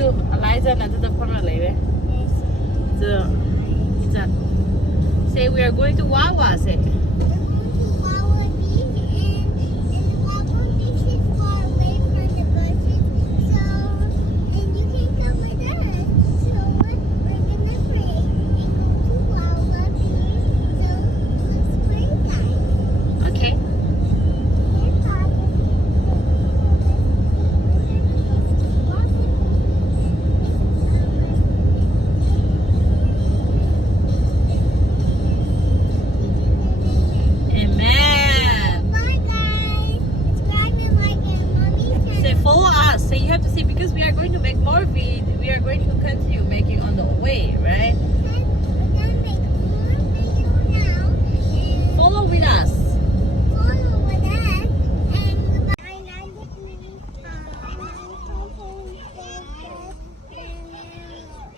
to Eliza na to pamla lebe. So, say we are going to Wawa. Say.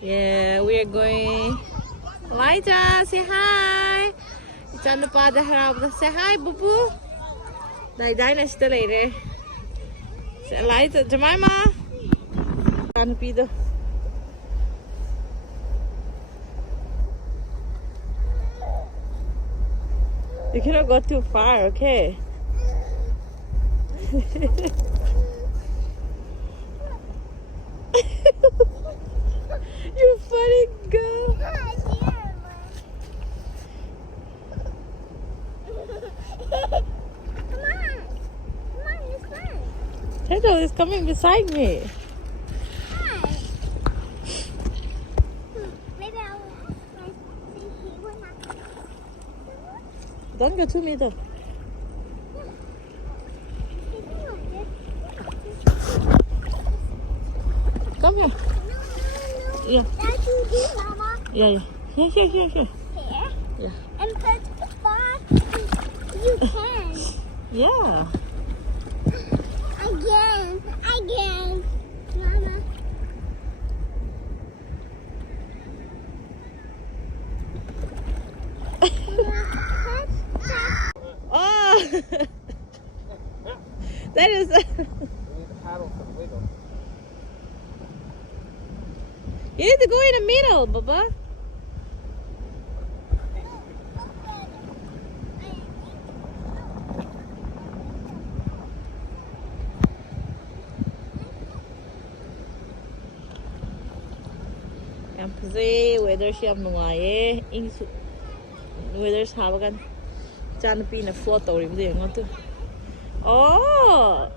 Yeah, we are going. Eliza, say hi. It's on the bottom of the say hi, boo boo. Like Dinah still later. Say Eliza, Jemima. On the You cannot go too far, okay? You funny girl. Turtle is coming beside me. Don't go to me though. Come here. Yeah. Yeah, yeah. Here. Here? Yeah. And put the spot. You can. Yeah. Again. Mama. Oh. That is. We need the paddle for the wiggle. You need to go in the middle, Baba. Kasi weather siya nungaye, weather sabi kan, chan pina float or hindi yung to. Oh.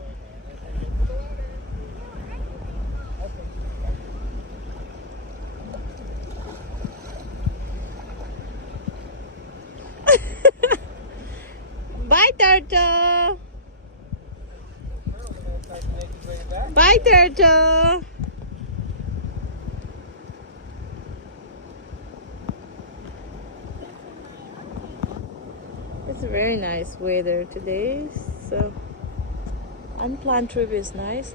Bye, turtle. Bye, turtle. It's very nice weather today, so unplanned trip is nice.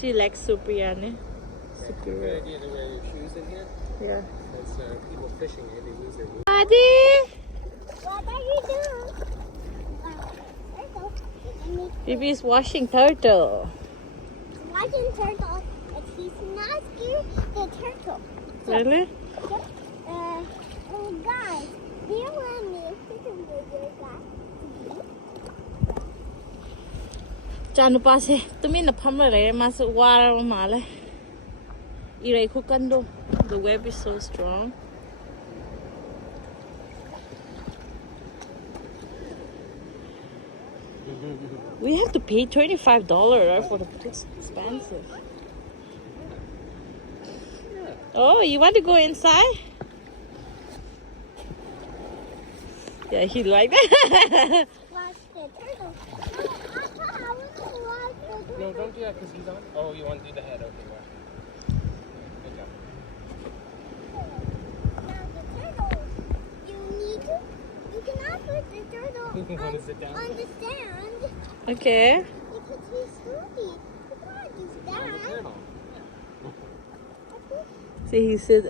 She likes Supriyane. Good idea to wear your shoes in here. Yeah. Because people fishing here, they lose their shoes. Daddy! What are you doing? Bibi's washing turtle. Watching turtle, but he's not scared the turtle. So, Really? oh guys, do you want me to do your guys? Chanu pase, tumi na pamla re mas wara male. Irai kukando. The web is so strong. We have to pay $25 for the it's expensive. Oh, you want to go inside? Yeah, he like that. Watch the turtle. Papa, I want to watch the turtle. No, don't do that because he's on. Oh, you want to do the head? Okay, wow. Good job. Now the turtle, you cannot put the turtle You want to sit down? on the stand Okay. because he's sturdy. You can't do On the that. turtle. See, he said.